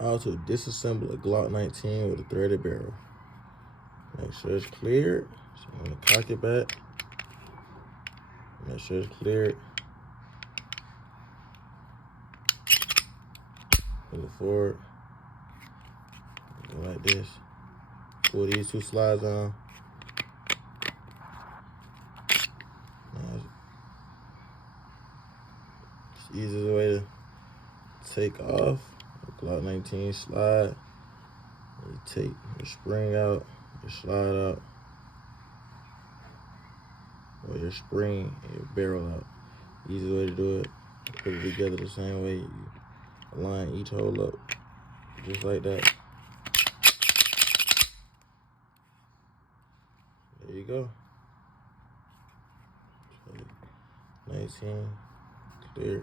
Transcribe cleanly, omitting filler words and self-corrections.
How to disassemble a Glock 19 with a threaded barrel. Make sure it's cleared. So I'm gonna cock it back. Make sure it's cleared. Pull it forward. Go like this. Pull these two slides on. It's the easiest way to take off a Glock 19 slide. You take your spring out, your slide out, or your spring and your barrel out. Easy way to do it. Put it together the same way. You line each hole up, just like that. There you go. 19 clear.